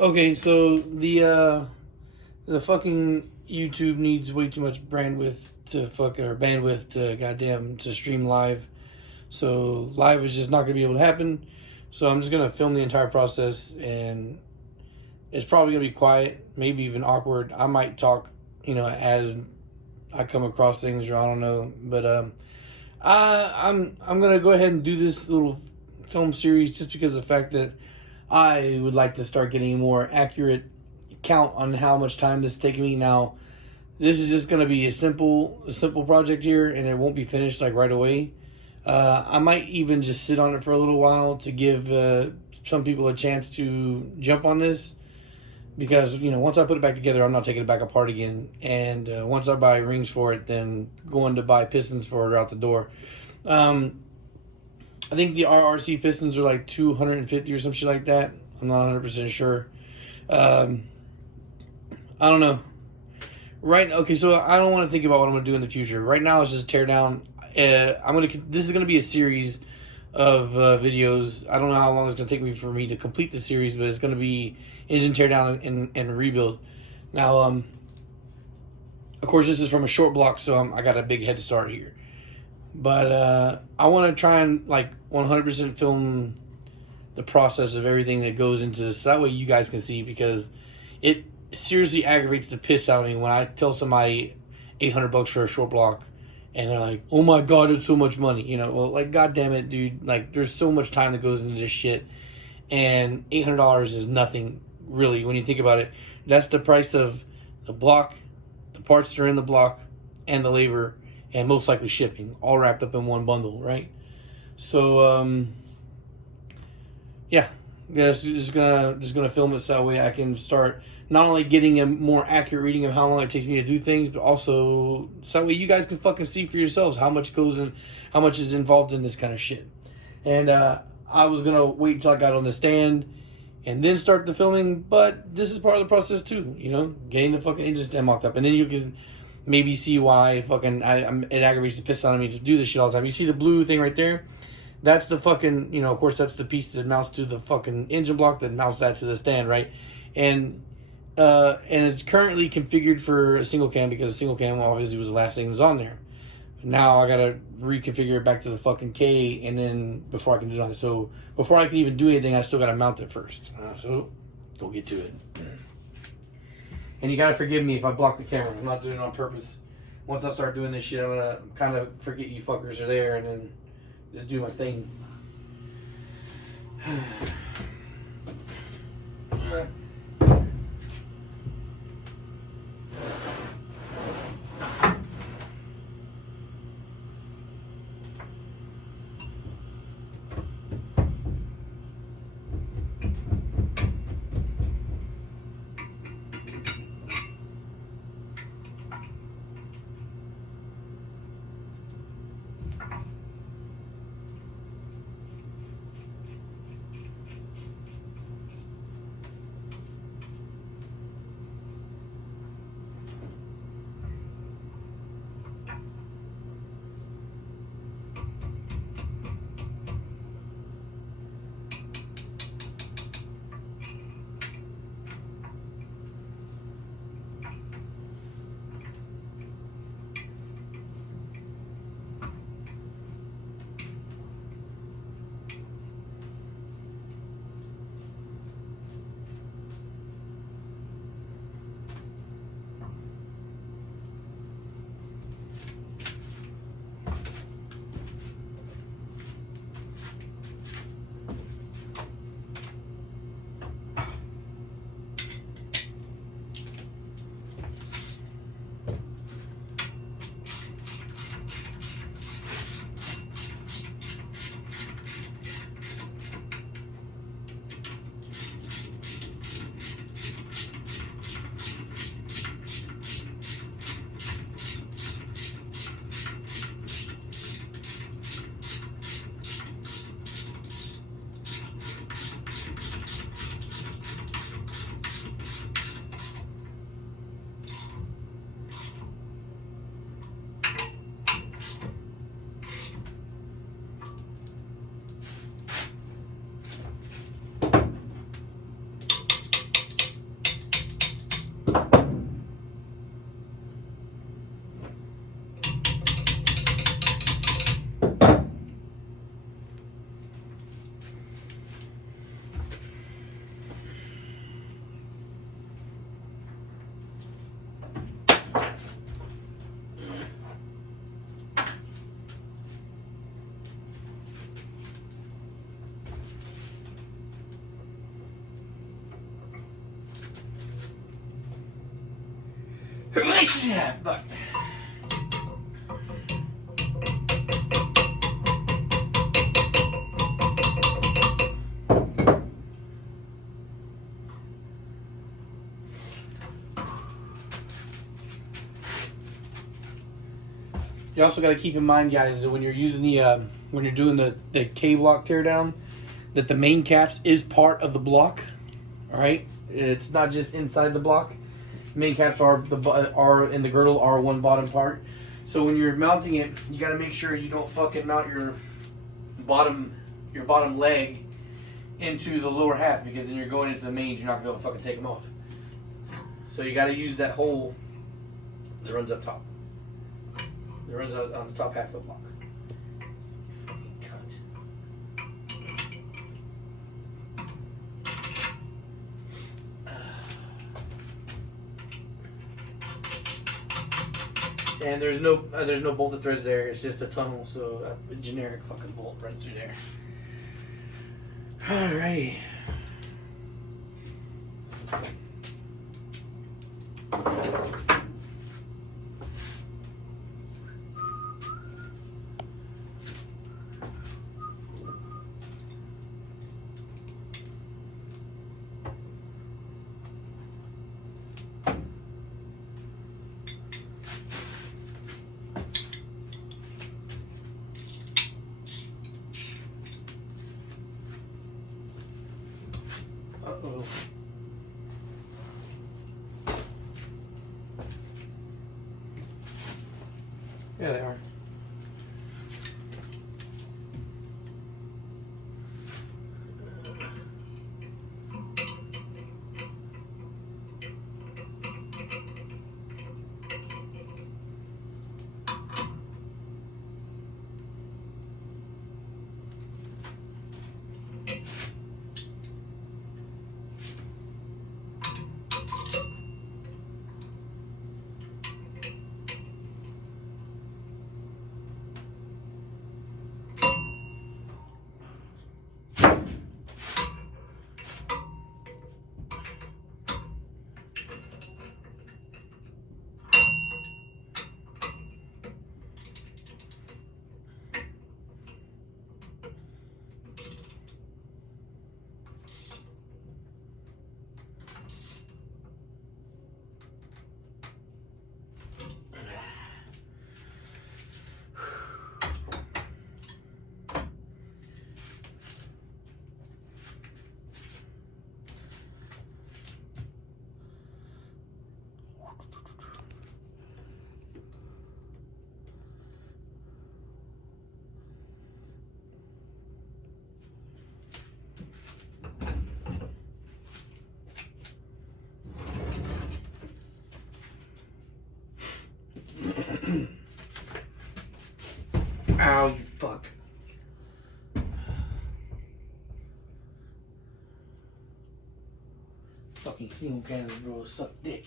Okay, so the fucking YouTube needs way too much bandwidth to goddamn to stream live. So live is just not gonna be able to happen. So I'm just gonna film the entire process, and it's probably gonna be quiet, maybe even awkward. I might talk, as I come across things, or I don't know. But I'm gonna go ahead and do this little film series just because of the fact that I would like to start getting a more accurate count on how much time this is taking me. Now, this is just gonna be a simple project here, and it won't be finished like right away. I might even just sit on it for a little while to give some people a chance to jump on this, because once I put it back together, I'm not taking it back apart again. And once I buy rings for it, then going to buy pistons for it are out the door. Um, I think the RRC pistons are like 250 or some shit like that. I'm not 100% sure. Um, I don't know. Right. Okay. So I don't want to think about what I'm going to do in the future. Right now, it's just tear down. This is gonna be a series of videos. I don't know how long it's gonna take me for me to complete the series, but it's gonna be engine teardown and rebuild. Now, of course, this is from a short block, so I got a big head start here. But I want to try and 100% film the process of everything that goes into this, so that way you guys can see, because it seriously aggravates the piss out of me when I tell somebody $800 for a short block, and they're like, "Oh my god, it's so much money." Well, god damn it, dude. There's so much time that goes into this shit, and $800 is nothing really when you think about it. That's the price of the block, the parts that are in the block, and the labor, and most likely shipping, all wrapped up in one bundle, right? So, yeah, just gonna film it so that way I can start not only getting a more accurate reading of how long it takes me to do things, but also so that way you guys can fucking see for yourselves how much goes in, how much is involved in this kind of shit. And I was gonna wait until I got on the stand and then start the filming, but this is part of the process too. Getting the fucking engine stand mocked up, and then you can maybe see why it aggravates the piss out of me to do this shit all the time. You see the blue thing right there? That's the fucking, of course, that's the piece that mounts to the fucking engine block that mounts that to the stand, right? And it's currently configured for a single cam, because a single cam obviously was the last thing that was on there. Now I gotta reconfigure it back to the fucking K, and then before I can do it on it. So before I can even do anything, I still gotta mount it first. So go get to it. And you gotta forgive me if I block the camera. I'm not doing it on purpose. Once I start doing this shit, I'm gonna kind of forget you fuckers are there, and then just do my thing. Yeah, fuck. You also got to keep in mind, guys, that when you're using the when you're doing the K block teardown, that the main caps is part of the block. All right, it's not just inside the block. Main caps are in the girdle are one bottom part. So when you're mounting it, you got to make sure you don't fucking mount your bottom leg into the lower half, because then you're going into the mains. You're not gonna be able to fucking take them off. So you got to use that hole that runs up top. It runs out on the top half of the block. Fucking cunt. And there's no bolt that threads there. It's just a tunnel, so a generic fucking bolt runs through there. Alrighty. Uh-oh. Yeah, they are. Ow, you fuck. Fucking single cannons, bro. Suck dick.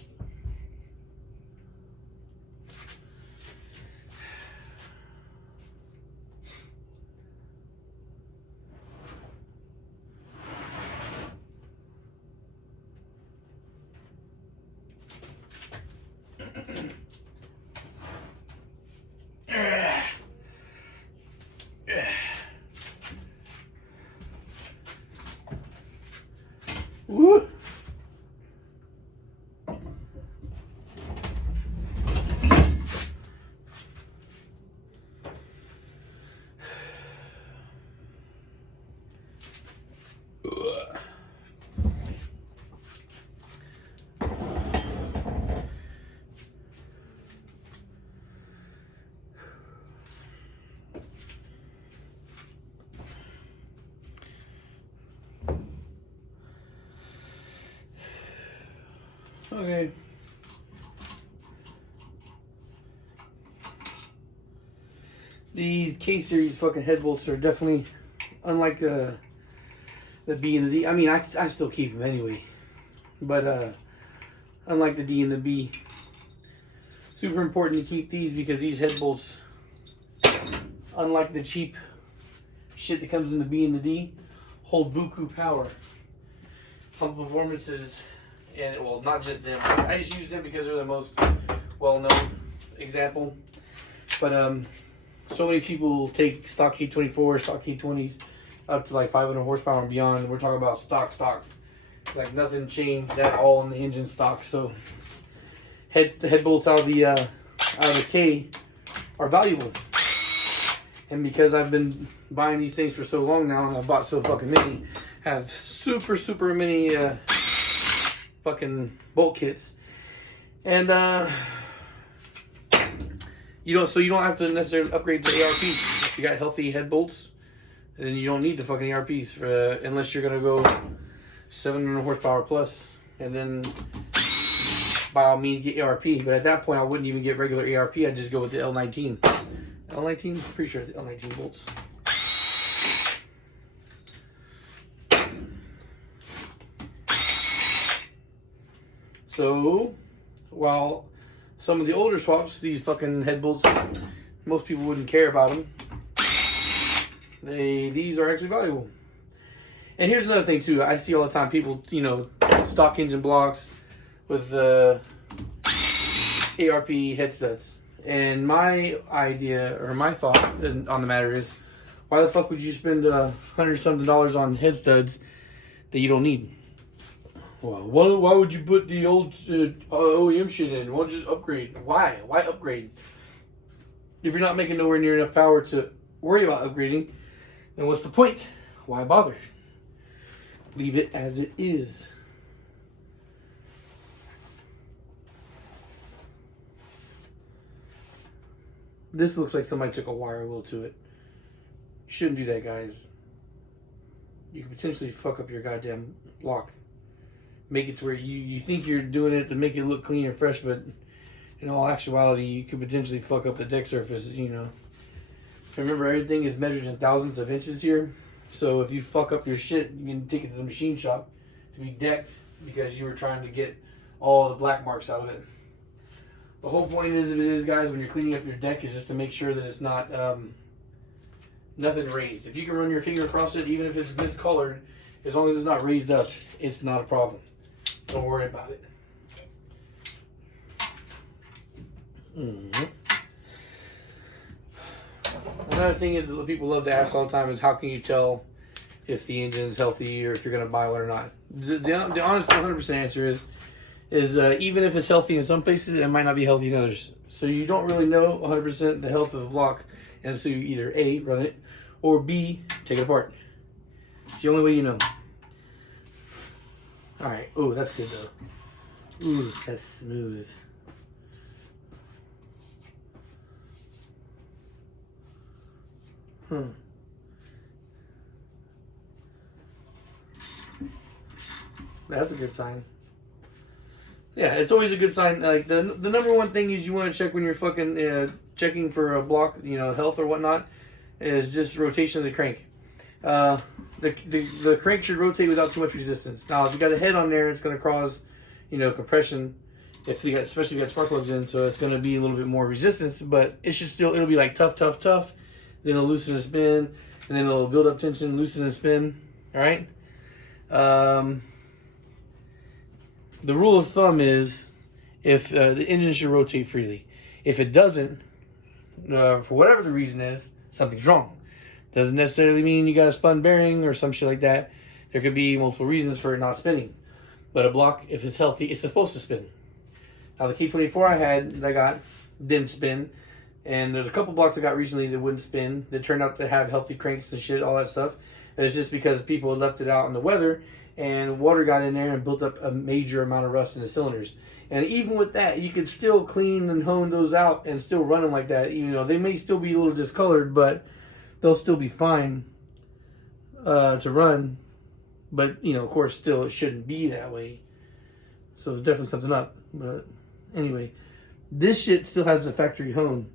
Woo! Okay. These K series fucking head bolts are definitely unlike the B and the D. I mean, I still keep them anyway, but unlike the D and the B, super important to keep these, because these head bolts, unlike the cheap shit that comes in the B and the D, hold buku power. Pump performances. And well, not just them. I just use them because they're the most well-known example. But so many people take stock K24, stock K20s up to like 500 horsepower and beyond. We're talking about stock. Like nothing changed at all in the engine stock. So head bolts out of the K are valuable. And because I've been buying these things for so long now, and I've bought so fucking many, have super many fucking bolt kits. And you don't have to necessarily upgrade to ARPs. If you got healthy head bolts, then you don't need the fucking ARPs unless you're gonna go 700 horsepower plus, and then by all means get ARP. But at that point, I wouldn't even get regular ARP. I'd just go with the L19. L19, pretty sure it's L19 bolts. So, while some of the older swaps, these fucking head bolts, most people wouldn't care about them. These are actually valuable. And here's another thing too. I see all the time people, stock engine blocks with ARP head studs. And my idea or my thought on the matter is, why the fuck would you spend $100-something on head studs that you don't need? Well, why would you put the old OEM shit in? Why don't you just upgrade? Why? Why upgrade? If you're not making nowhere near enough power to worry about upgrading, then what's the point? Why bother? Leave it as it is. This looks like somebody took a wire wheel to it. You shouldn't do that, guys. You could potentially fuck up your goddamn block. Make it to where you think you're doing it to make it look clean and fresh, but in all actuality, you could potentially fuck up the deck surface, Remember, everything is measured in thousands of inches here. So if you fuck up your shit, you can take it to the machine shop to be decked because you were trying to get all the black marks out of it. The whole point is, guys, when you're cleaning up your deck, is just to make sure that it's not nothing raised. If you can run your finger across it, even if it's discolored, as long as it's not raised up, it's not a problem. Don't worry about it. Another thing is what people love to ask all the time is, how can you tell if the engine is healthy or if you're going to buy one or not? The honest 100% answer is even if it's healthy in some places, it might not be healthy in others. So you don't really know 100% the health of the block, and so you either A, run it, or B, take it apart. It's the only way you know. Alright, oh, that's good though. Ooh, that's smooth. That's a good sign. Yeah, it's always a good sign. Like the number one thing is you want to check when you're fucking checking for a block, health or whatnot, is just rotation of the crank. The crank should rotate without too much resistance. Now, if you got a head on there, it's going to cause, compression. Especially if you got spark plugs in, so it's going to be a little bit more resistance. But it'll be like tough. Then it'll loosen and spin, and then it'll build up tension, loosen and spin. All right. The rule of thumb is, if the engine should rotate freely. If it doesn't, for whatever the reason is, something's wrong. Doesn't necessarily mean you got a spun bearing or some shit like that. There could be multiple reasons for it not spinning. But a block, if it's healthy, it's supposed to spin. Now the K24 I had that I got didn't spin. And there's a couple blocks I got recently that wouldn't spin. That turned out to have healthy cranks and shit, all that stuff. And it's just because people had left it out in the weather and water got in there and built up a major amount of rust in the cylinders. And even with that, you could still clean and hone those out and still run them like that. They may still be a little discolored, but they'll still be fine to run. But, of course, still it shouldn't be that way. So there's definitely something up. But anyway, this shit still has a factory hone.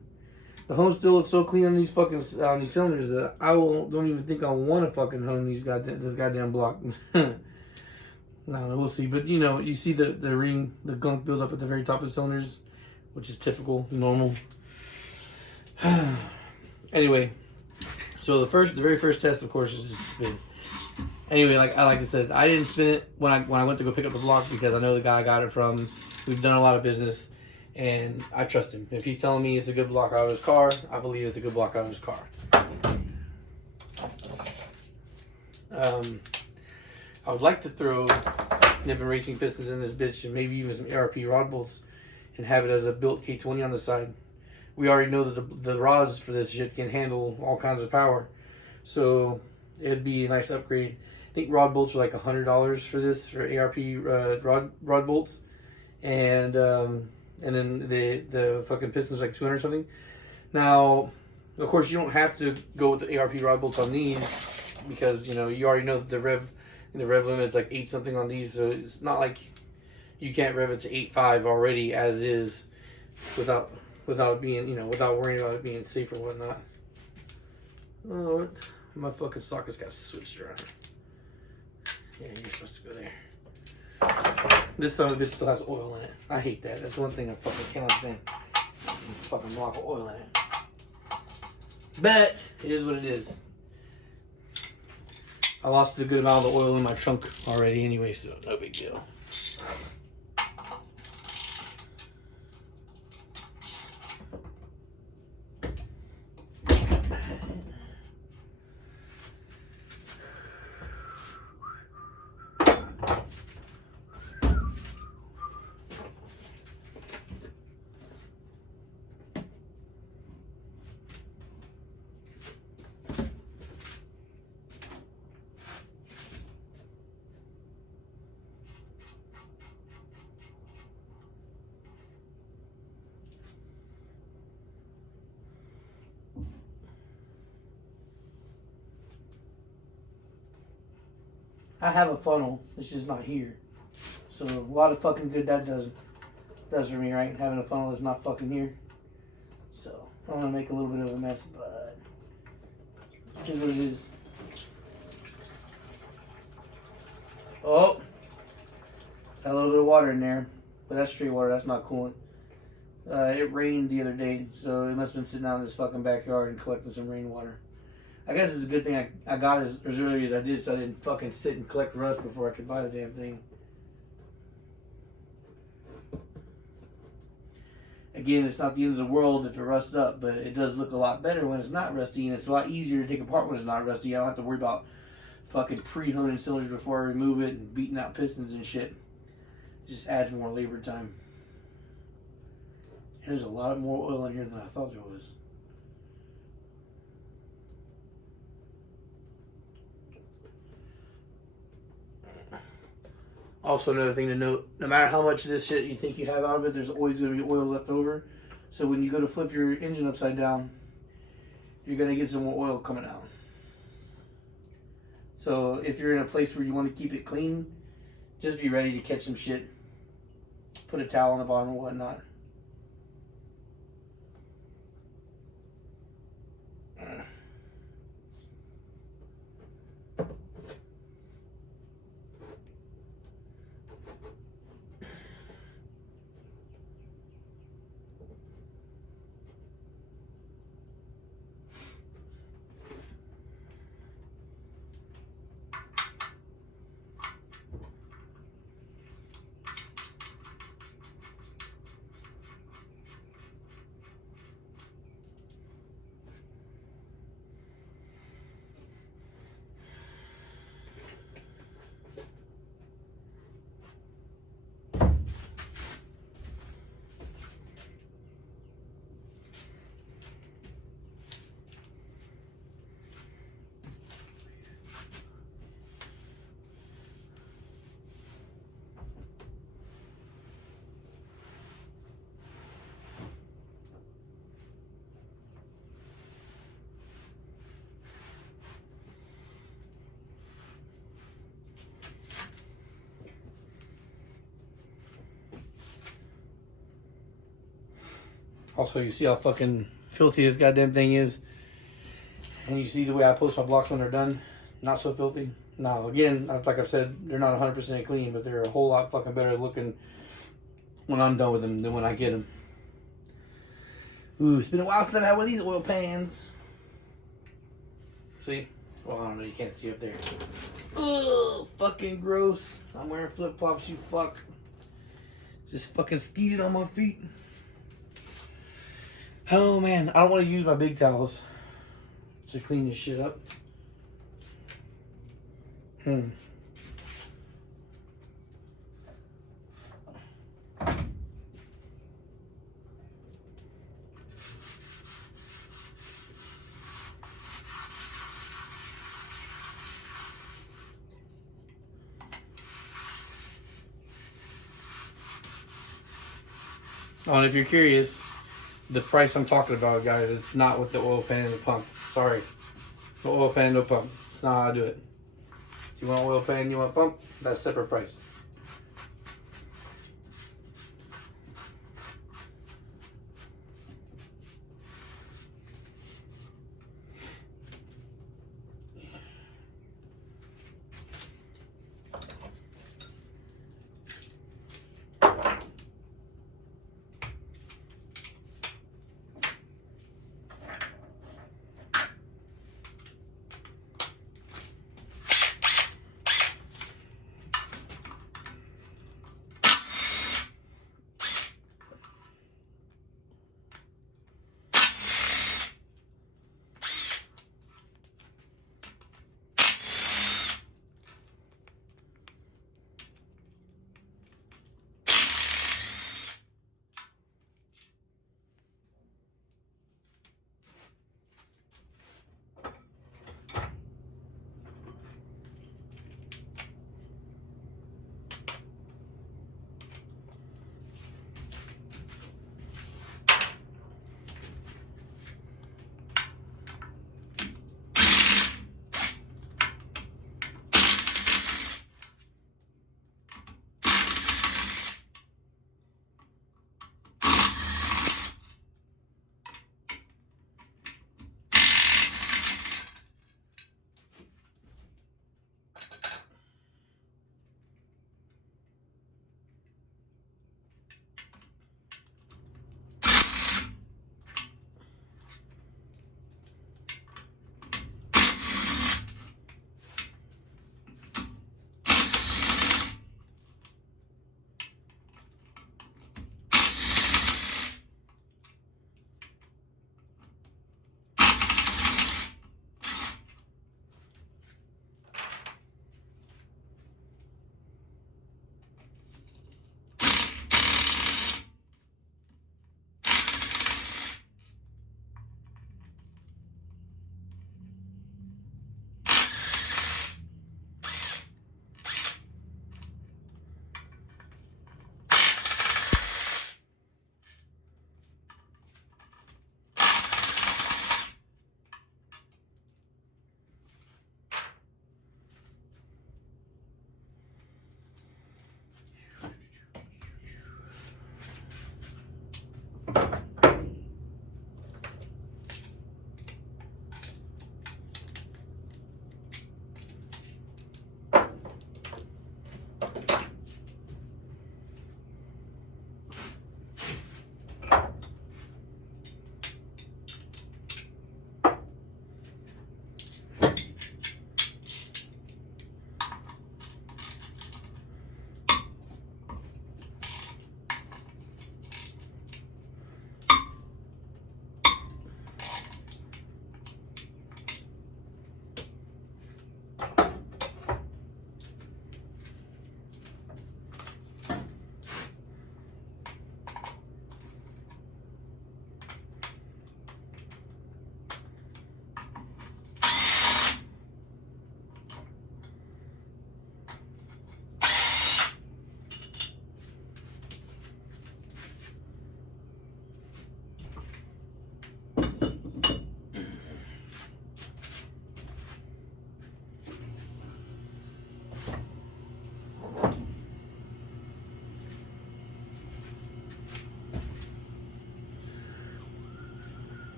The hone still looks so clean on these fucking these cylinders that I don't even think I want to fucking hone this goddamn block. No, we'll see. But you see the ring, the gunk build up at the very top of the cylinders, which is typical, normal. Anyway, so the very first test, of course, is just spin. Anyway, like I said, I didn't spin it when I went to go pick up the block because I know the guy I got it from. We've done a lot of business, And I trust him. If he's telling me it's a good block out of his car, I believe it's a good block out of his car. I would like to throw Nippon Racing pistons in this bitch and maybe even some ARP rod bolts and have it as a built K20 on the side. We already know that the rods for this shit can handle all kinds of power. So it'd be a nice upgrade. I think rod bolts are like $100 for this, for ARP rod bolts. And then the fucking pistons like 200 something. Now, of course, you don't have to go with the ARP rod bolts on these because, you know, you already know that the rev limit's like 8 something on these, so it's not like you can't rev it to 8.5 already as is without it being, you know, without worrying about it being safe or whatnot. Oh, what? My fucking socket's got switched around. Yeah, you're supposed to go there. This son of a bitch still has oil in it. I hate that. That's one thing I fucking cannot stand. Fucking block of oil in it. But it is what it is. I lost a good amount of the oil in my trunk already anyway, so no big deal. I have a funnel, it's just not here. So a lot of fucking good that does for me, right? Having a funnel that's not fucking here. So I'm gonna make a little bit of a mess, but it is what it is. Oh, got a little bit of water in there, but that's straight water. That's not coolant. It rained the other day, so it must have been sitting out in this fucking backyard and collecting some rainwater. I guess it's a good thing I got it as early as I did, so I didn't fucking sit and collect rust before I could buy the damn thing. Again, it's not the end of the world if it rusts up, but it does look a lot better when it's not rusty, and it's a lot easier to take apart when it's not rusty. I don't have to worry about fucking pre-honing cylinders before I remove it and beating out pistons and shit. It just adds more labor time. And there's a lot more oil in here than I thought there was. Also, another thing to note, no matter how much of this shit you think you have out of it, there's always going to be oil left over. So when you go to flip your engine upside down, you're going to get some more oil coming out. So if you're in a place where you want to keep it clean, just be ready to catch some shit. Put a towel on the bottom or whatnot. Also, you see how fucking filthy this goddamn thing is? And you see the way I post my blocks when they're done? Not so filthy. Now, again, like I've said, they're not 100% clean, but they're a whole lot fucking better looking when I'm done with them than when I get them. Ooh, it's been a while since I've had one of these oil pans. See? Well, I don't know, you can't see up there. Ugh, fucking gross. I'm wearing flip-flops, you fuck. Just fucking skeeted on my feet. Oh man, I don't want to use my big towels to clean this shit up. Oh, and if you're curious, the price I'm talking about, guys, it's not with the oil pan and the pump. Sorry. No oil pan, no pump. It's not how I do it. If you want oil pan, you want pump, that's separate price.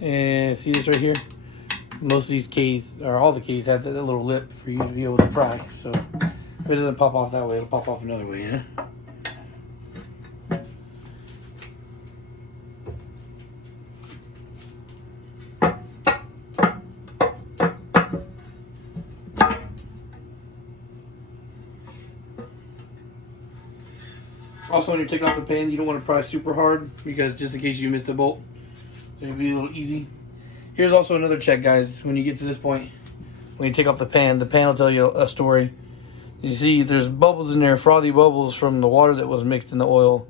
And see this right here? Most of these keys, or all the keys, have that little lip for you to be able to pry. So if it doesn't pop off that way, it'll pop off another way, yeah? Also, when you're taking off the pan, you don't want to pry super hard because just in case you miss the bolt, it'll be a little easy. Here's also another check, guys. When you get to this point, when you take off the pan will tell you a story. You see, there's bubbles in there, frothy bubbles from the water that was mixed in the oil.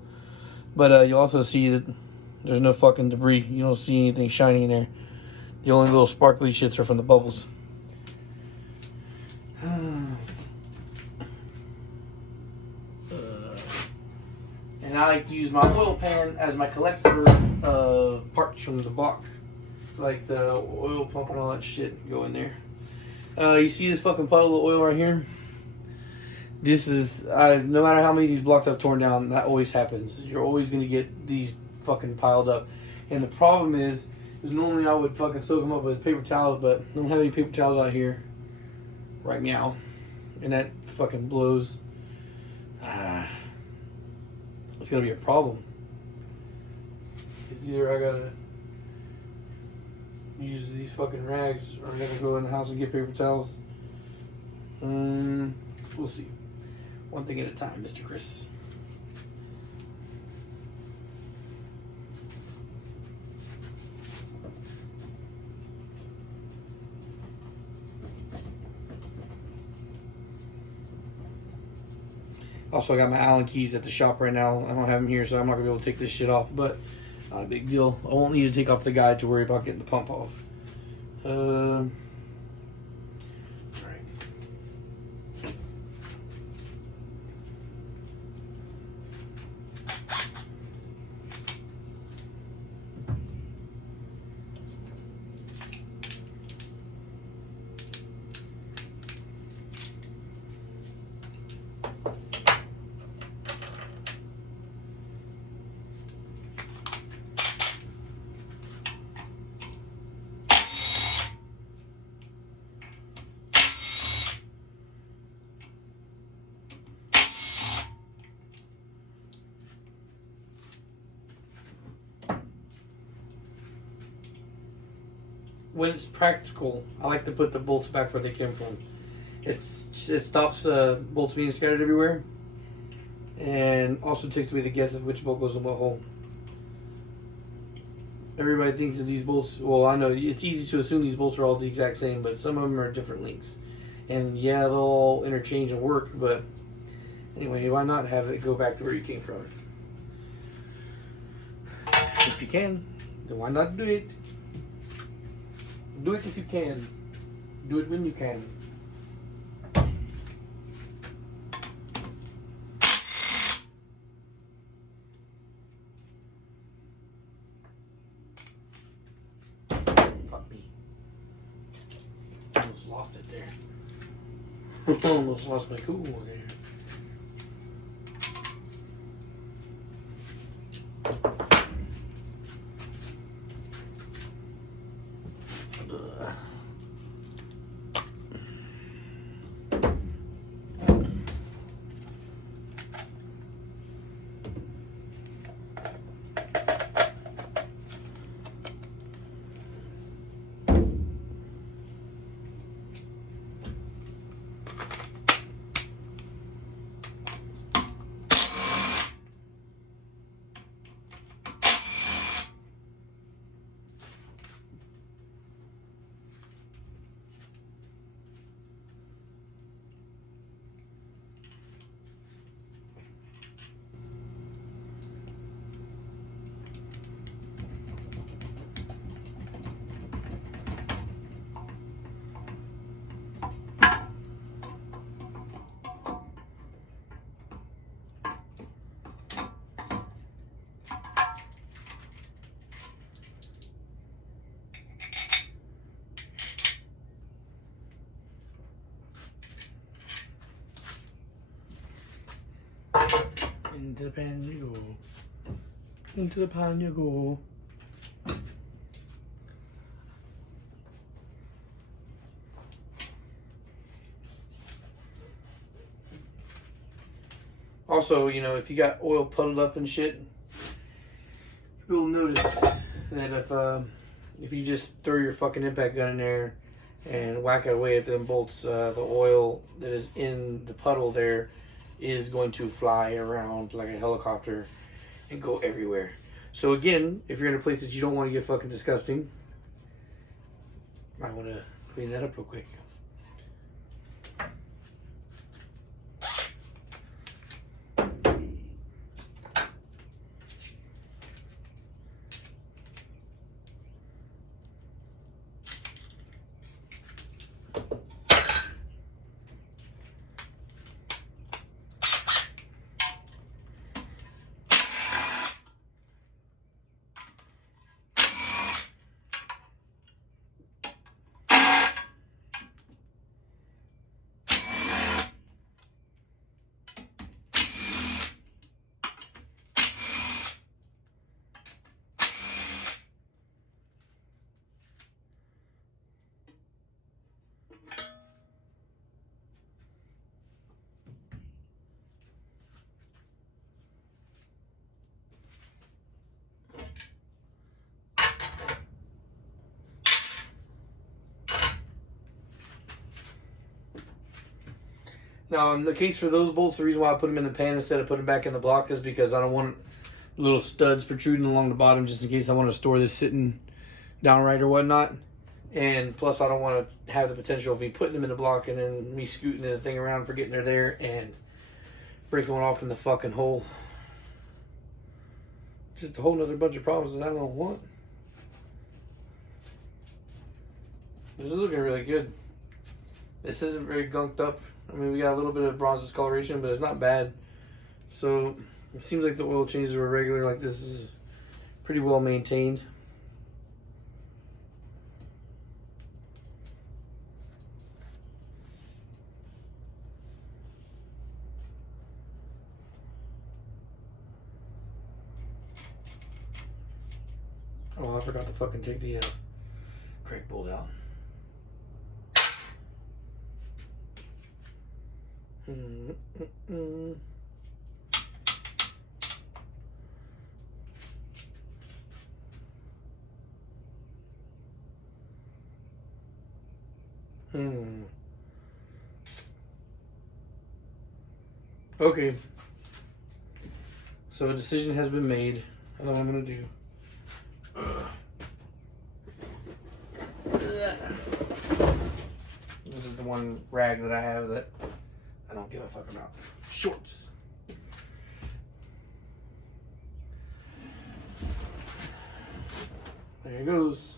But you also see that there's no fucking debris. You don't see anything shiny in there. The only little sparkly shits are from the bubbles. And I like to use my oil pan as my collector of parts from the block. Like the oil pump and all that shit go in there. You see this fucking puddle of oil right here? This is, no matter how many of these blocks I've torn down, that always happens. You're always going to get these fucking piled up. And the problem is normally I would fucking soak them up with paper towels, but I don't have any paper towels out here right now. And that fucking blows. It's going to be a problem. It's either I got to use these fucking rags or I'm going to go in the house and get paper towels. We'll see. One thing at a time, Mr. Chris. Also, I got my Allen keys at the shop right now. I don't have them here, so I'm not going to be able to take this shit off, but not a big deal. I won't need to take off the guide to worry about getting the pump off. Alright. When it's practical, I like to put the bolts back where they came from. It stops bolts being scattered everywhere, and also takes away the guess of which bolt goes in what hole. Everybody thinks that these bolts, well, I know it's easy to assume these bolts are all the exact same, but some of them are different lengths. And yeah, they'll all interchange and work, but anyway, why not have it go back to where you came from? If you can, then why not do it? Do it if you can. Do it when you can. Fuck me. Almost lost it there. Almost lost my cool there. Into the pan you go. Into the pan you go. Also, you know, if you got oil puddled up and shit, you'll notice that if you just throw your fucking impact gun in there and whack it away at them bolts, the oil that is in the puddle there is going to fly around like a helicopter and go everywhere. So again, if you're in a place that you don't want to get fucking disgusting, I want to clean that up real quick. Now, in the case for those bolts, the reason why I put them in the pan instead of putting them back in the block is because I don't want little studs protruding along the bottom just in case I want to store this sitting down right or whatnot. And plus, I don't want to have the potential of me putting them in the block and then me scooting the thing around, forgetting they're there, and breaking one off in the fucking hole. Just a whole nother bunch of problems that I don't want. This is looking really good. This isn't very gunked up. I mean, we got a little bit of bronze discoloration, but it's not bad. So, it seems like the oil changes were regular. Like, this is pretty well maintained. Oh, I forgot to fucking take the crank bolt out. Okay. So a decision has been made. I know what I'm gonna do. This is the one rag that I have that I don't give a fuck about. Shorts. There it goes.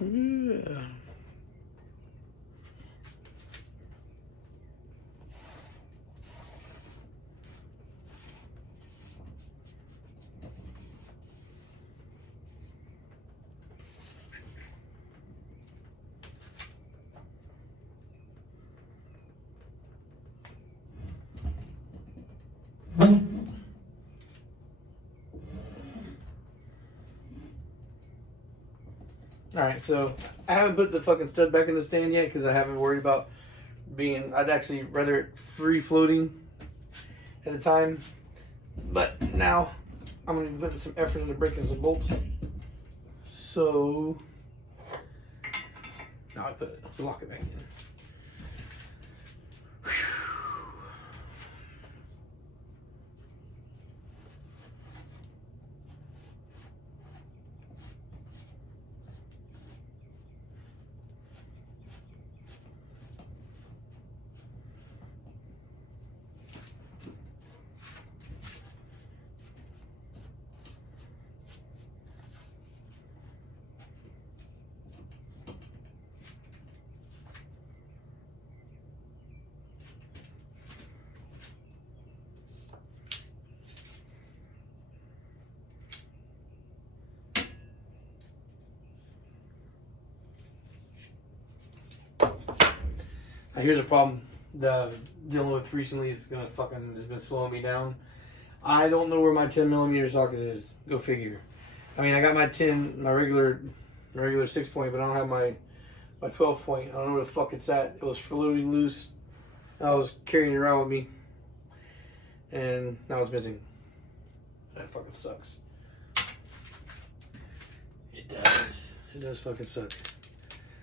Yeah. Alright, so I haven't put the fucking stud back in the stand yet because I haven't worried about being, I'd actually rather it free floating at the time. But now I'm going to be putting some effort into breaking some bolts. So now I put it, lock it back in. Now here's a problem that I'm dealing with recently. It's gonna fucking has been slowing me down. I don't know where my 10mm socket is. Go figure. I mean, I got my my regular 6-point, but I don't have my 12-point. I don't know where the fuck it's at. It was floating loose. I was carrying it around with me, and now it's missing. That fucking sucks. It does. It does fucking suck.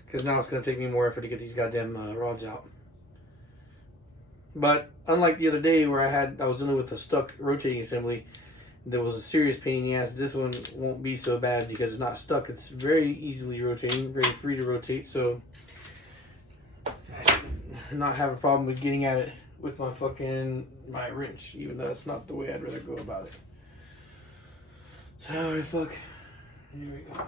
because now it's going to take me more effort to get these goddamn rods out. But unlike the other day where I was dealing with a stuck rotating assembly, there was a serious pain in the ass. This one won't be so bad because it's not stuck. It's very easily rotating, very free to rotate. So I should not have a problem with getting at it with my wrench, even though that's not the way I'd rather go about it. So alright, fuck. Here we go.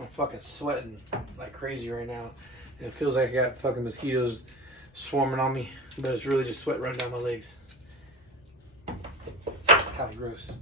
I'm fucking sweating like crazy right now. It feels like I got fucking mosquitoes swarming on me, but it's really just sweat running down my legs. Kind of gross.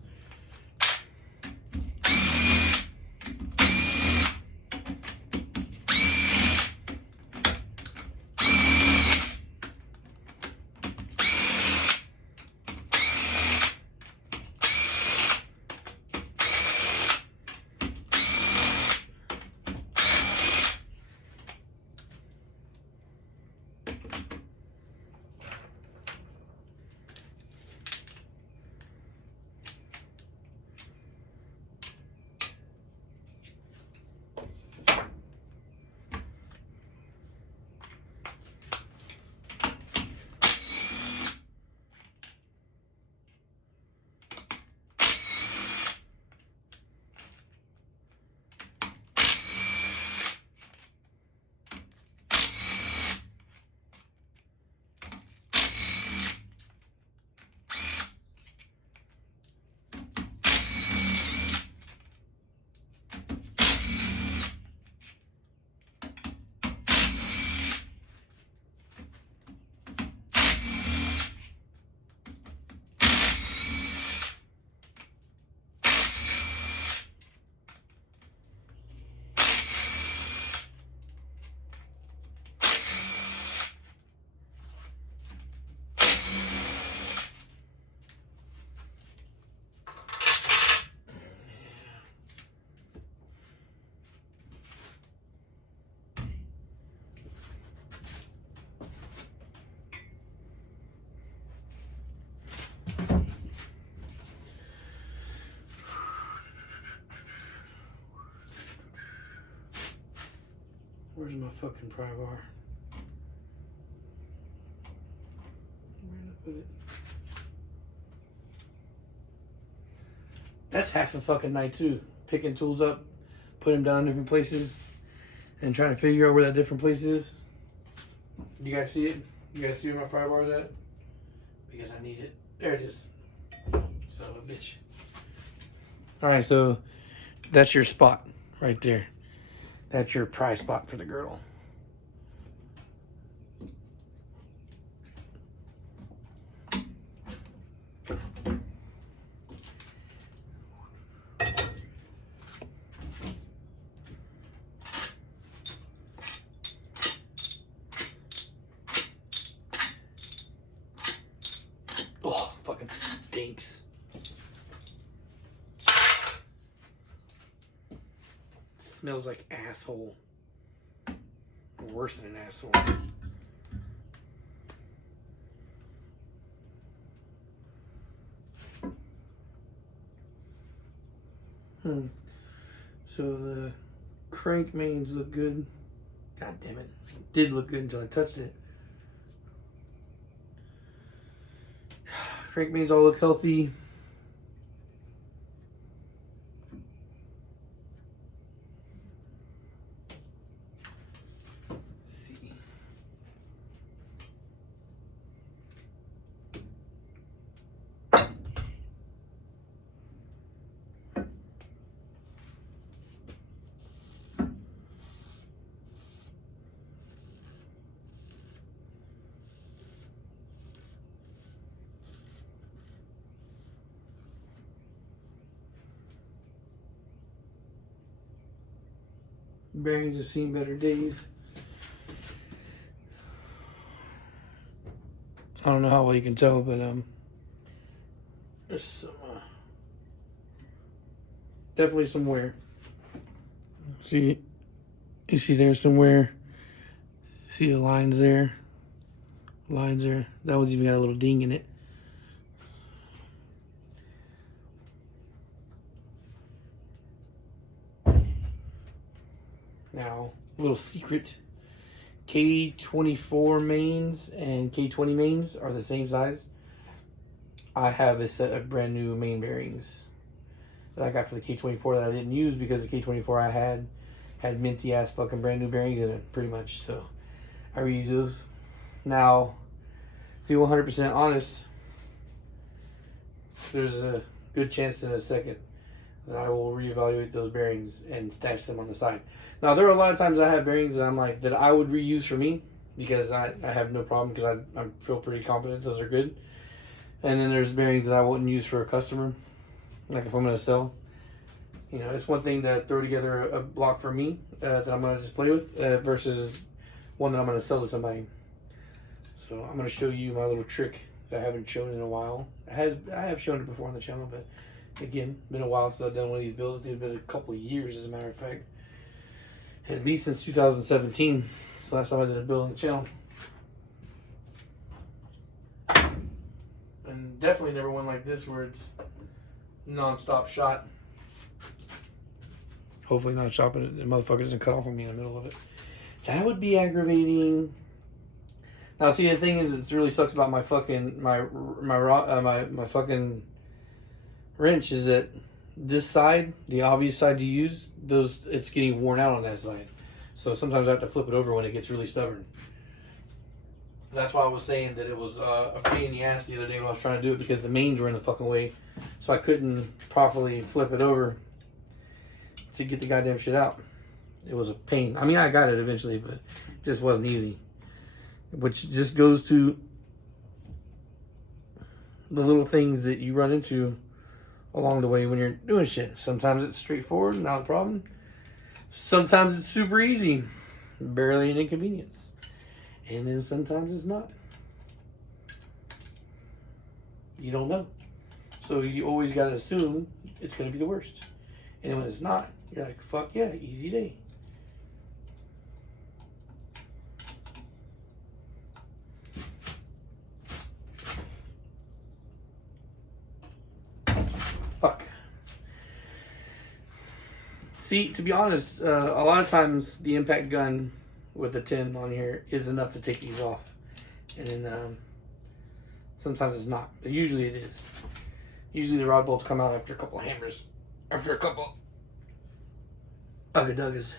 Where's my fucking pry bar? Where did I put it? That's half the fucking night too. Picking tools up, putting them down in different places, and trying to figure out where that different place is. You guys see it? You guys see where my pry bar is at? Because I need it. There it is. Son of a bitch. Alright, so that's your spot right there. That's your pry spot for the girdle. Oh, fucking stinks. Smells like asshole. Worse than an asshole. So the crank mains look good. God damn it. It did look good until I touched it. Crank mains all look healthy. bearings have seen better days. I don't know how well you can tell, but there's some definitely some wear. See, you see there's some wear. See the lines there? Lines there. That one's even got a little ding in it. Now, a little secret. K24 mains and K20 mains are the same size. I have a set of brand new main bearings that I got for the K24 that I didn't use because the K24 I had minty ass fucking brand new bearings in it, pretty much. So I reuse those. Now, to be 100% honest, there's a good chance in a second that I will reevaluate those bearings and stash them on the side. Now, there are a lot of times I have bearings that I'm like, that I would reuse for me because I have no problem because I feel pretty confident those are good. And then there's bearings that I wouldn't use for a customer, like if I'm going to sell. You know, it's one thing to throw together a block for me that I'm going to just play with versus one that I'm going to sell to somebody. So I'm going to show you my little trick that I haven't shown in a while. I have shown it before on the channel, but again, been a while since I've done one of these builds. It's been a couple of years, as a matter of fact. At least since 2017. So last time I did a build on the channel. And definitely never one like this where it's non-stop shot. Hopefully not chopping it. The motherfucker doesn't cut off on me in the middle of it. That would be aggravating. Now, see, the thing is, it really sucks about my fucking my fucking wrench is that this side, the obvious side to use, it's getting worn out on that side. So sometimes I have to flip it over when it gets really stubborn. That's why I was saying that it was a pain in the ass the other day when I was trying to do it because the mains were in the fucking way. So I couldn't properly flip it over to get the goddamn shit out. It was a pain. I mean, I got it eventually, but it just wasn't easy. Which just goes to the little things that you run into along the way when you're doing shit. Sometimes it's straightforward, not a problem. Sometimes it's super easy, barely an inconvenience. And then sometimes it's not. You don't know. So you always got to assume it's going to be the worst. And when it's not, you're like, fuck yeah, easy day. Fuck. See, to be honest, a lot of times the impact gun with the 10 on here is enough to take these off. And then sometimes it's not. But usually it is. Usually the rod bolts come out after a couple of hammers. After a couple ugga-duggas.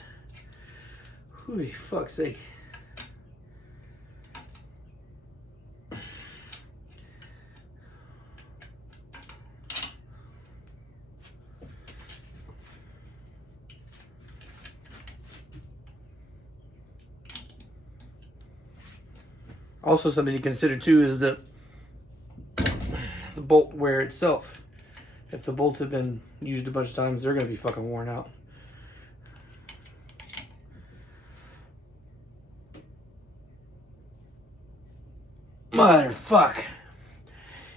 Whew, fuck's sake. Also, something to consider too is the bolt wear itself. If the bolts have been used a bunch of times, they're going to be fucking worn out. Motherfuck.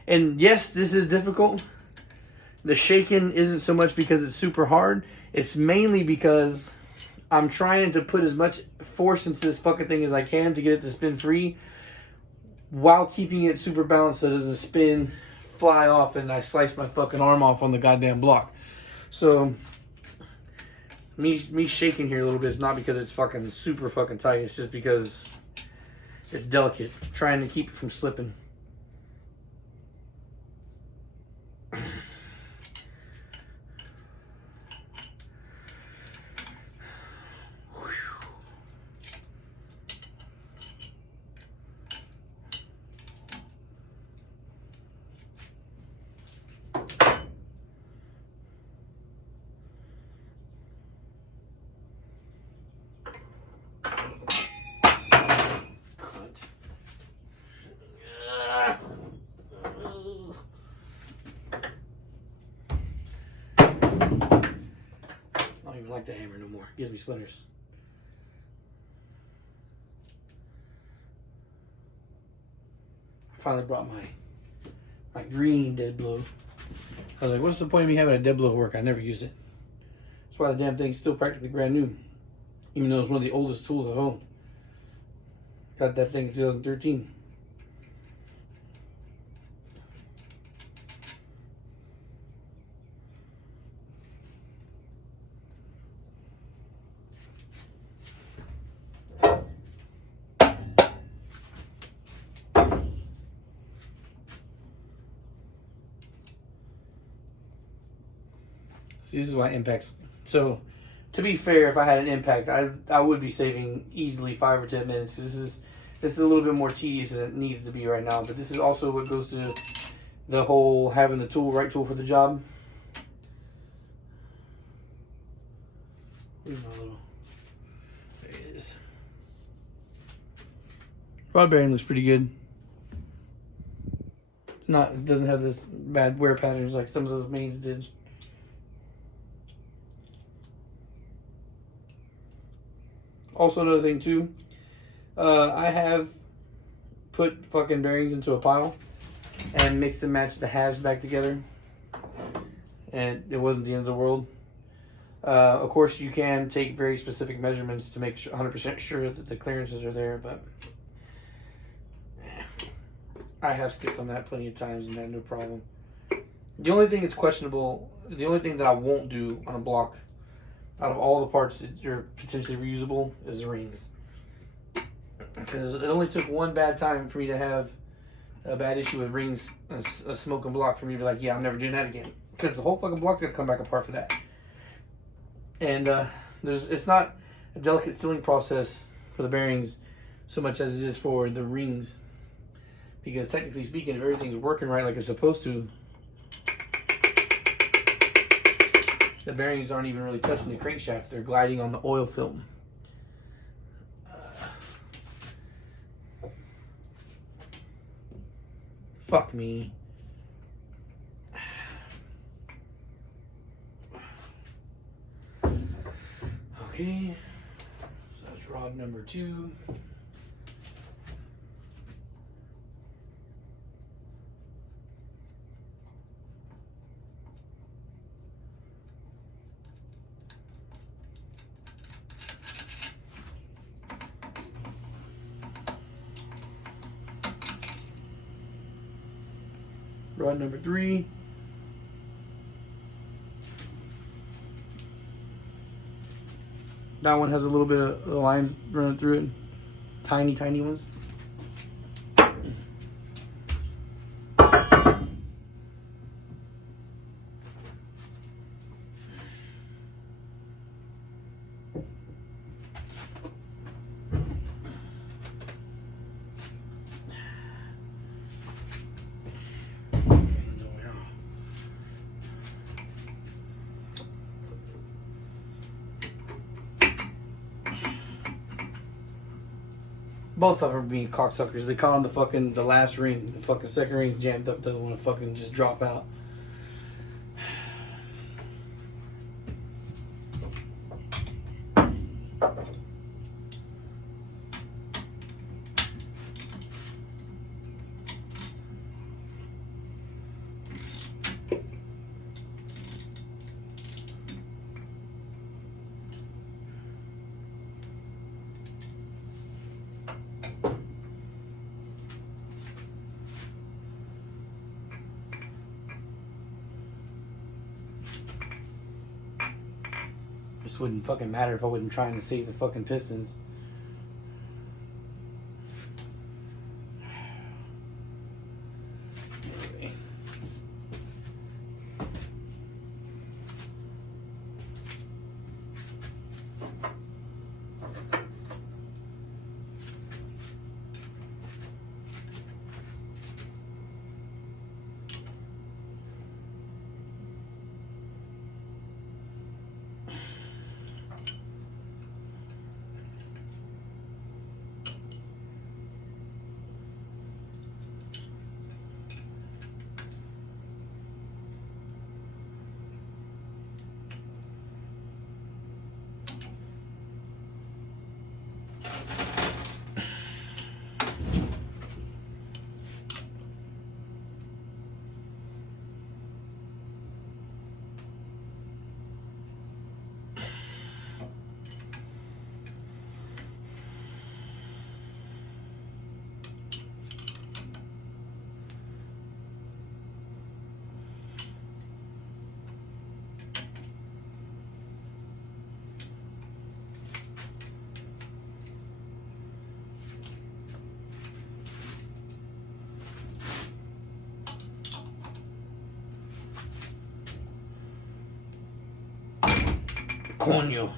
And yes, this is difficult. The shaking isn't so much because it's super hard. It's mainly because I'm trying to put as much force into this fucking thing as I can to get it to spin free, while keeping it super balanced so it doesn't spin, fly off, and I slice my fucking arm off on the goddamn block. So, me shaking here a little bit is not because it's fucking super fucking tight. It's just because it's delicate. I'm trying to keep it from slipping. Like the hammer no more. Gives me splinters. finally brought my green dead blow. I was like, what's the point of me having a dead blow work? I never use it. That's why the damn thing's still practically brand new. Even though it's one of the oldest tools I've owned. Got that thing in 2013. See, this is why impacts. So, to be fair, if I had an impact, I would be saving easily 5 or 10 minutes. This is a little bit more tedious than it needs to be right now. But this is also what goes to the whole having the right tool for the job. Where's my little? There it is. Rod bearing looks pretty good. It doesn't have this bad wear patterns like some of those mains did. Also, another thing too, I have put fucking bearings into a pile and mixed and matched the halves back together, and it wasn't the end of the world. Of course, you can take very specific measurements to make 100% sure that the clearances are there, but I have skipped on that plenty of times and had no problem. The only thing that's questionable, the only thing that I won't do on a block out of all the parts that are potentially reusable is the rings. Because it only took one bad time for me to have a bad issue with rings, a smoking block, for me to be like, yeah, I'm never doing that again. Because the whole fucking block's going to come back apart for that. And it's not a delicate sealing process for the bearings so much as it is for the rings. Because technically speaking, if everything's working right like it's supposed to, the bearings aren't even really touching the crankshaft. They're gliding on the oil film. Fuck me. Okay. So that's rod number 2. Rod number 3. That one has a little bit of lines running through it. Tiny, tiny ones. Both of them are being cocksuckers. They call them the last ring. The fucking second ring jammed up. Doesn't want to fucking just drop out. This wouldn't fucking matter if I wasn't trying to save the fucking pistons. Anyway. Coño.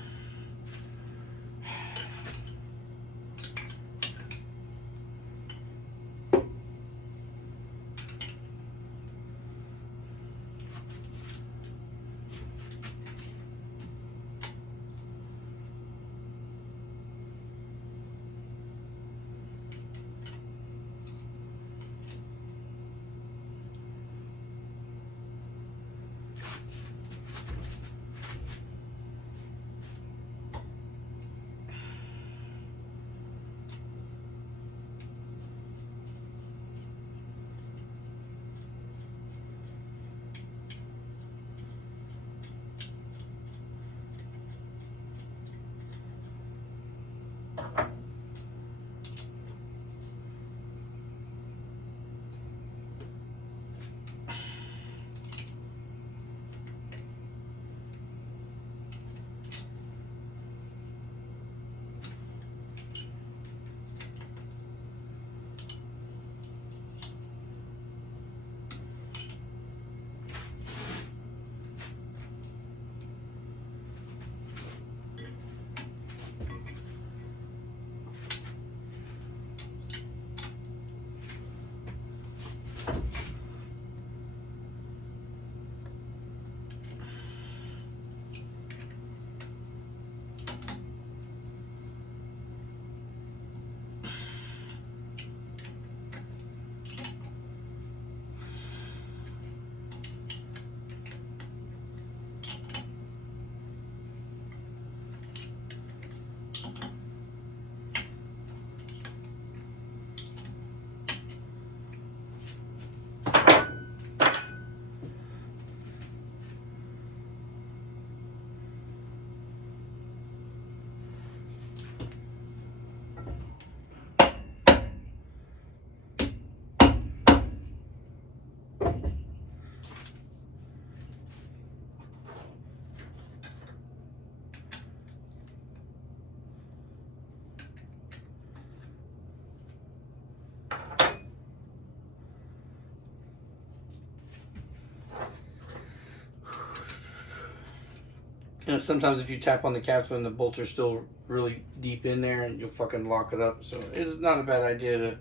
You know, sometimes if you tap on the caps when the bolts are still really deep in there, and you'll fucking lock it up. So it's not a bad idea to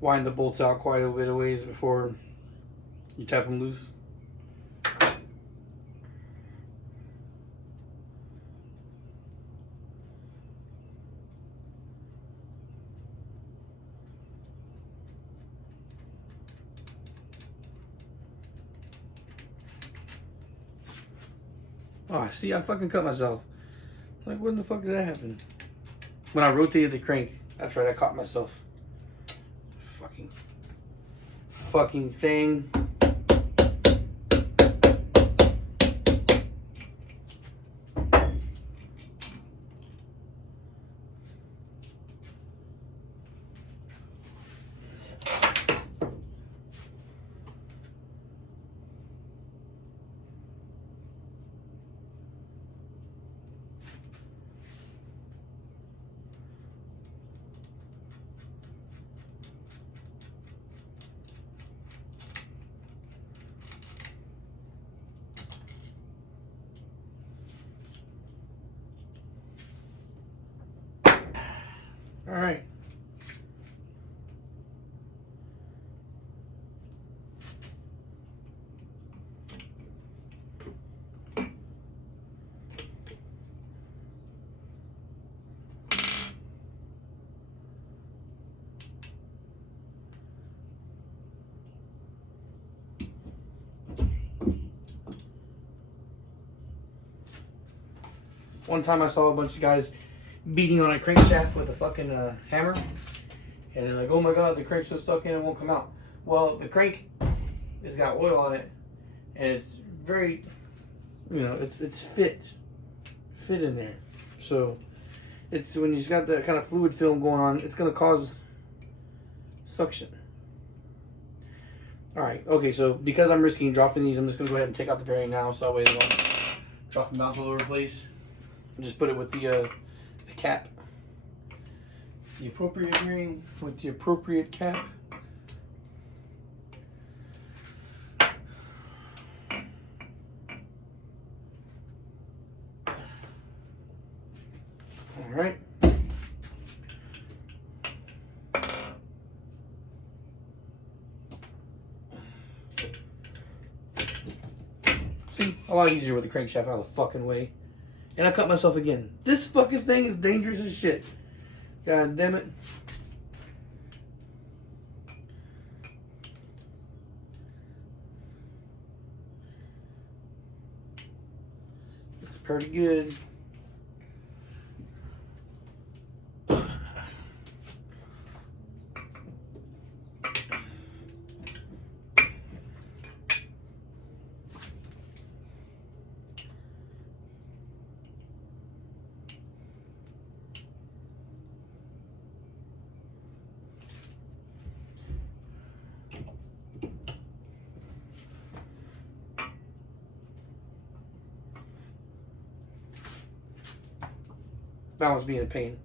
wind the bolts out quite a bit of ways before you tap them loose. Oh, see, I fucking cut myself. Like, when the fuck did that happen? When I rotated the crank. That's right, I caught myself. Fucking thing. All right. One time I saw a bunch of guys beating on a crankshaft with a fucking hammer, and they're like, "Oh my god, the crank's so stuck in it won't come out." Well, the crank has got oil on it, and it's very, you know, it's fit in there. So it's when you've got that kind of fluid film going on, it's gonna cause suction. All right, okay. So because I'm risking dropping these, I'm just gonna go ahead and take out the bearing now, so that way they don't drop and bounce all over the place. Just put it with the cap, the appropriate bearing with the appropriate cap. See, a lot easier with the crankshaft out of the fucking way. And I cut myself again. This fucking thing is dangerous as shit. God damn it. Looks pretty good. That one's being a pain.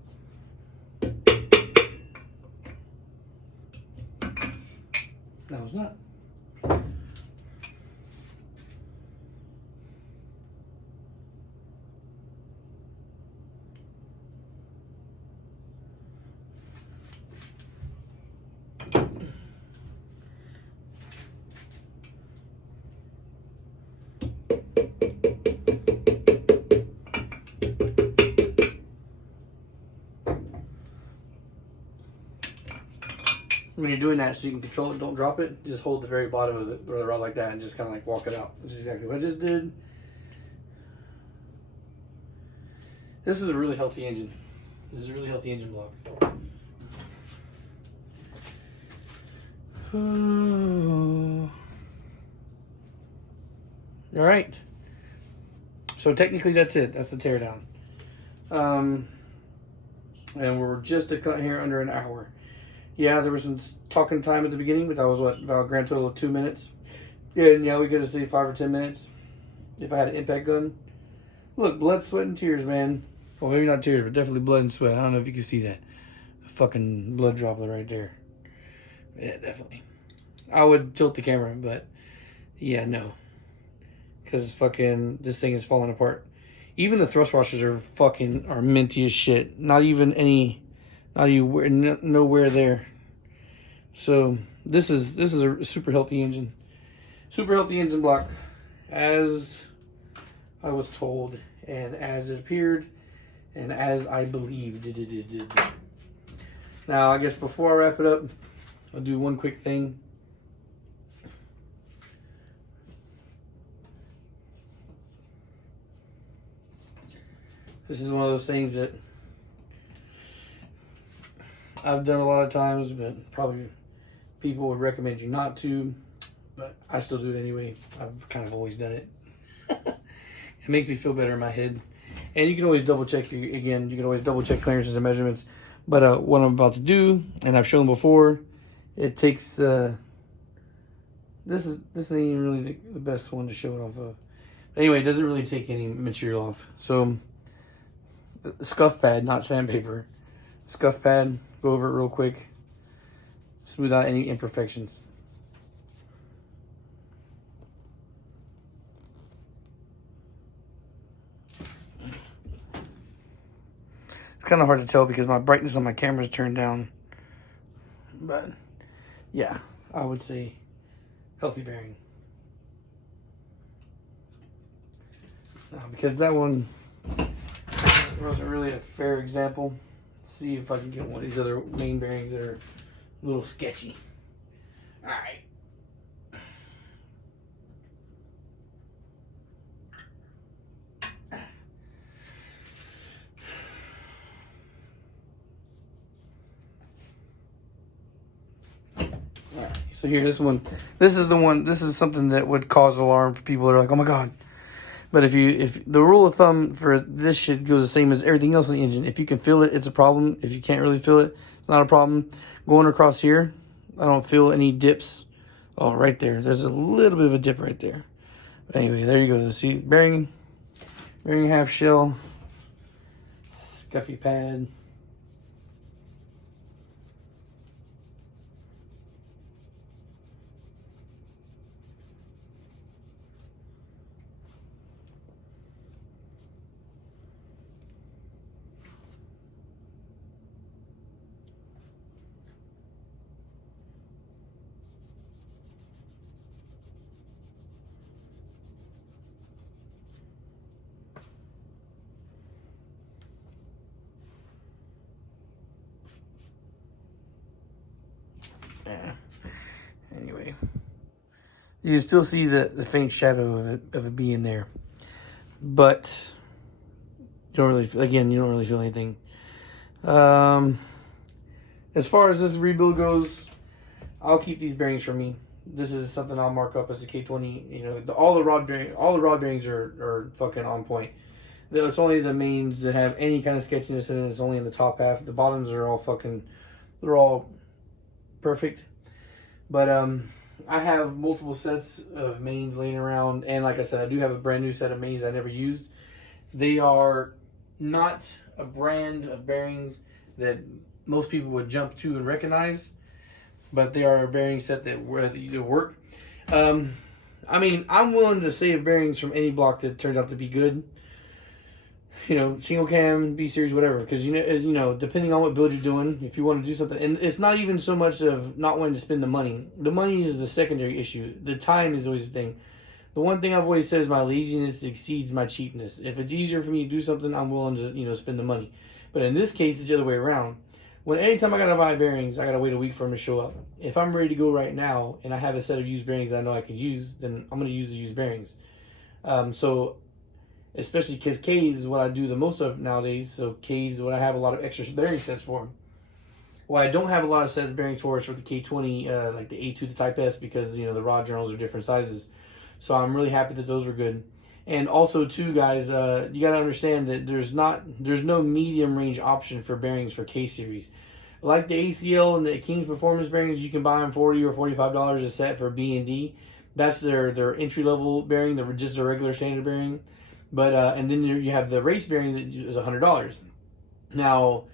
No, it's not. When you're doing that so you can control it, don't drop it, just hold the very bottom of the rod like that and just kind of like walk it out. Which is exactly what I just did. This is a really healthy engine. This is a really healthy engine block. All right. So technically that's it. That's the teardown. And we're just a cut here under an hour. Yeah, there was some talking time at the beginning, but that was what, about a grand total of 2 minutes. And yeah, we could have stayed 5 or 10 minutes if I had an impact gun. Look, blood, sweat, and tears, man. Well, maybe not tears, but definitely blood and sweat. I don't know if you can see that. A fucking blood droplet right there. Yeah, definitely. I would tilt the camera, but yeah, no. Because fucking this thing is falling apart. Even the thrust washers are minty as shit. Not even nowhere there. So this is a super healthy engine. Super healthy engine block, as I was told, and as it appeared, and as I believed it did. Now, I guess before I wrap it up, I'll do one quick thing. This is one of those things that I've done a lot of times, but probably people would recommend you not to, but I still do it anyway. I've kind of always done it. It makes me feel better in my head. And you can always double check, you can always double check clearances and measurements. But what I'm about to do, and I've shown before, it takes, this ain't even really the best one to show it off of. But anyway, it doesn't really take any material off. So, the scuff pad, not sandpaper. Scuff pad, go over it real quick. Smooth out any imperfections. It's kind of hard to tell because my brightness on my camera is turned down. But, yeah, I would say healthy bearing. Because that one wasn't really a fair example. Let's see if I can get one of these other main bearings that are a little sketchy. All right. So here, this is the one, this is something that would cause alarm for people that are like, oh my God. But if the rule of thumb for this shit goes the same as everything else in the engine. If you can feel it, it's a problem. If you can't really feel it, it's not a problem. Going across here, I don't feel any dips. Oh, right there. There's a little bit of a dip right there. But anyway, there you go. See, bearing half shell, scuffy pad. You still see the faint shadow of it being there, but you don't really feel anything. As far as this rebuild goes, I'll keep these bearings for me. This is something I'll mark up as a K20. You know, all the rod bearings are fucking on point. It's only the mains that have any kind of sketchiness in it. It's only in the top half. The bottoms are all they're all perfect. But I have multiple sets of mains laying around, and like I said, I do have a brand new set of mains I never used. They are not a brand of bearings that most people would jump to and recognize, but they are a bearing set that work. I mean, I'm willing to save bearings from any block that turns out to be good. You know, single cam, B series, whatever. Because you know, depending on what build you're doing, if you want to do something, and it's not even so much of not wanting to spend the money. The money is the secondary issue. The time is always the thing. The one thing I've always said is my laziness exceeds my cheapness. If it's easier for me to do something, I'm willing to spend the money. But in this case, it's the other way around. Anytime I gotta buy bearings, I gotta wait a week for them to show up. If I'm ready to go right now and I have a set of used bearings that I know I could use, then I'm gonna use the used bearings. So especially because K's is what I do the most of nowadays. So K's is what I have a lot of extra bearing sets for. Well, I don't have a lot of set of bearings for the K20, like the A2 to Type S, because the rod journals are different sizes. So I'm really happy that those were good. And also too, guys, you got to understand that there's no medium range option for bearings for K series. Like the ACL and the King's Performance bearings, you can buy them $40 or $45 a set for B and D. That's their entry level bearing, just a regular standard bearing. But and then you have the race bearing that is $100. Now,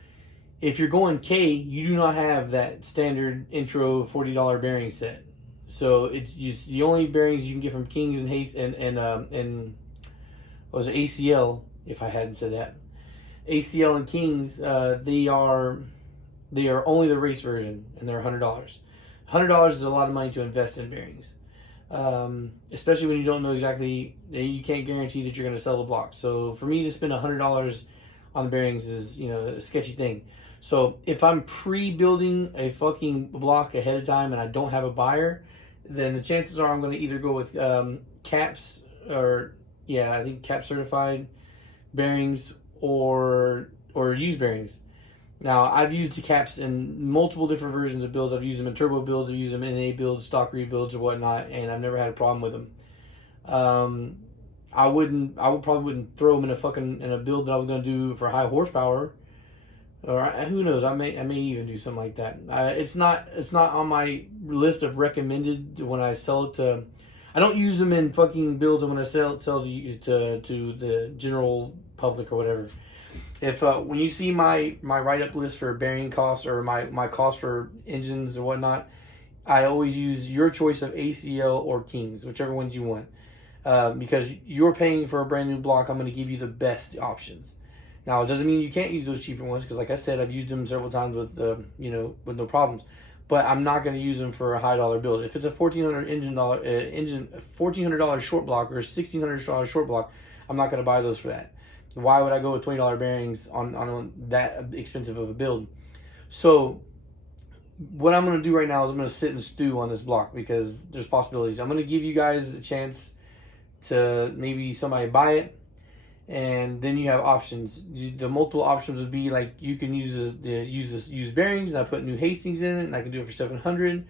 if you're going K, you do not have that standard intro $40 bearing set. So it's the only bearings you can get from Kings and Haste and was ACL. If I hadn't said that, ACL and Kings, they are only the race version, and they're $100. $100 is a lot of money to invest in bearings. Especially when you don't know exactly, you can't guarantee that you're going to sell the block. So for me to spend $100 on the bearings is, a sketchy thing. So if I'm pre-building a fucking block ahead of time and I don't have a buyer, then the chances are I'm going to either go with caps I think cap certified bearings or used bearings. Now, I've used the caps in multiple different versions of builds. I've used them in turbo builds, I've used them in NA builds, stock rebuilds, or whatnot, and I've never had a problem with them. I probably wouldn't throw them in a build that I was going to do for high horsepower, or who knows? I may even do something like that. It's not on my list of recommended when I sell it to. I don't use them in fucking builds when I sell to the general public or whatever. If when you see my write-up list for bearing costs or my cost for engines or whatnot, I always use your choice of ACL or Kings, whichever ones you want. Because you're paying for a brand new block, I'm going to give you the best options. Now, it doesn't mean you can't use those cheaper ones, because like I said, I've used them several times with no problems. But I'm not going to use them for a high dollar build. If it's a $1,400 short block or a $1,600 short block, I'm not going to buy those for that. Why would I go with $20 bearings on that expensive of a build? So what I'm going to do right now is I'm going to sit and stew on this block, because there's possibilities. I'm going to give you guys a chance to maybe somebody buy it, and then you have options. The multiple options would be like, you can use used bearings, and I put new Hastings in it, and I can do it for $700,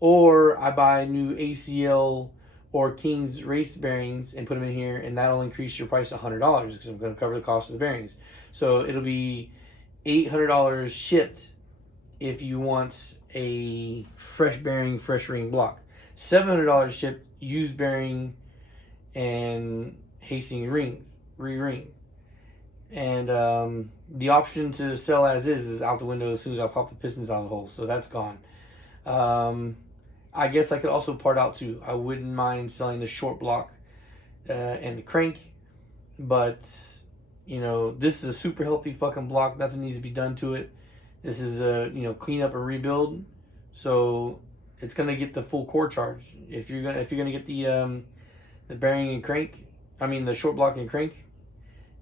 or I buy new ACL or King's race bearings and put them in here, and that'll increase your price to $100, because I'm going to cover the cost of the bearings. So it'll be $800 shipped if you want a fresh bearing, fresh ring block. $700 shipped used bearing and Hastings rings, re-ring. And the option to sell as is out the window as soon as I pop the pistons out of the hole. So that's gone. I guess I could also part out too. I wouldn't mind selling the short block and the crank, but this is a super healthy fucking block. Nothing needs to be done to it. This is a clean up and rebuild, so it's gonna get the full core charge. If you're gonna get the bearing and crank, the short block and crank,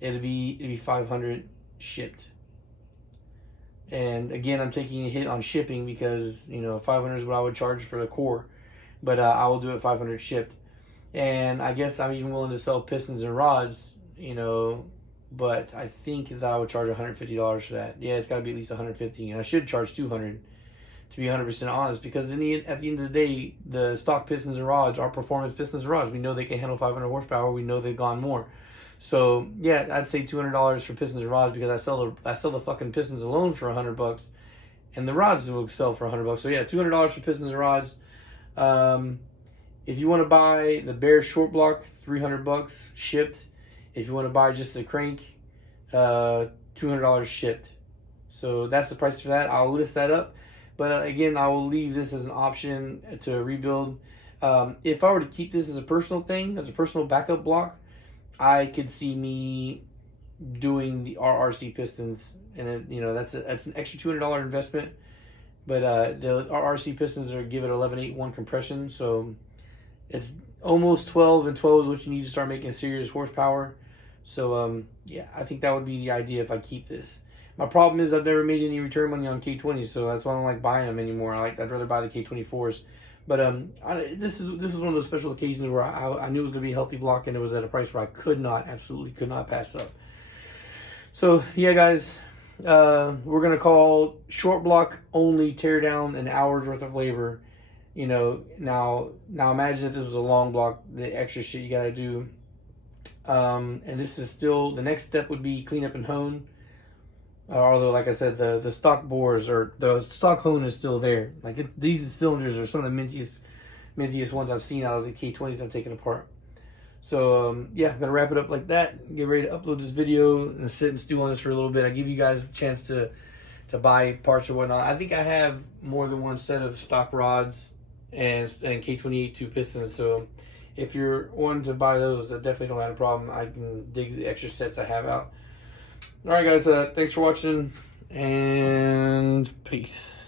it'd be $500 shipped. And again, I'm taking a hit on shipping, because $500 is what I would charge for the core. but I will do it 500 shipped. And I guess I'm even willing to sell pistons and rods, you know, but I think that I would charge $150 for that. Yeah, it's got to be at least $150, and I should charge $200 to be 100% honest, because at the end of the day, the stock pistons and rods are performance pistons and rods. We know they can handle 500 horsepower. We know they've gone more. So yeah, I'd say $200 for pistons and rods, because I sell the fucking pistons alone for $100, and the rods will sell for $100. So yeah, $200 for pistons and rods. If you want to buy the bare short block, $300 shipped. If you want to buy just the crank, $200 shipped. So that's the price for that. I'll list that up. But again, I will leave this as an option to rebuild. If I were to keep this as a personal thing, as a personal backup block, I could see me doing the RRC pistons, and then, you know, that's an extra $200 investment. But the RRC pistons give it 11.81 compression, so it's almost 12, and 12 is what you need to start making serious horsepower. So yeah, I think that would be the idea if I keep this. My problem is I've never made any return money on K20s, so that's why I don't like buying them anymore. I'd rather buy the K24s. But this is one of those special occasions where I knew it was going to be a healthy block, and it was at a price where I absolutely could not pass up. So yeah, guys, we're going to call short block only tear down an hour's worth of labor. You know, now imagine if this was a long block, the extra shit you got to do. And this is still, the next step would be clean up and hone. Although, like I said, the stock bores, or the stock hone, is still there. Like these cylinders are some of the mintiest ones I've seen out of the K20s I've taken apart. So yeah, I'm gonna wrap it up like that. Get ready to upload this video and sit and stew on this for a little bit. I give you guys a chance to buy parts or whatnot. I think I have more than one set of stock rods and K20A2 pistons. So if you're wanting to buy those, I definitely don't have a problem. I can dig the extra sets I have out. All right, guys, thanks for watching, and peace.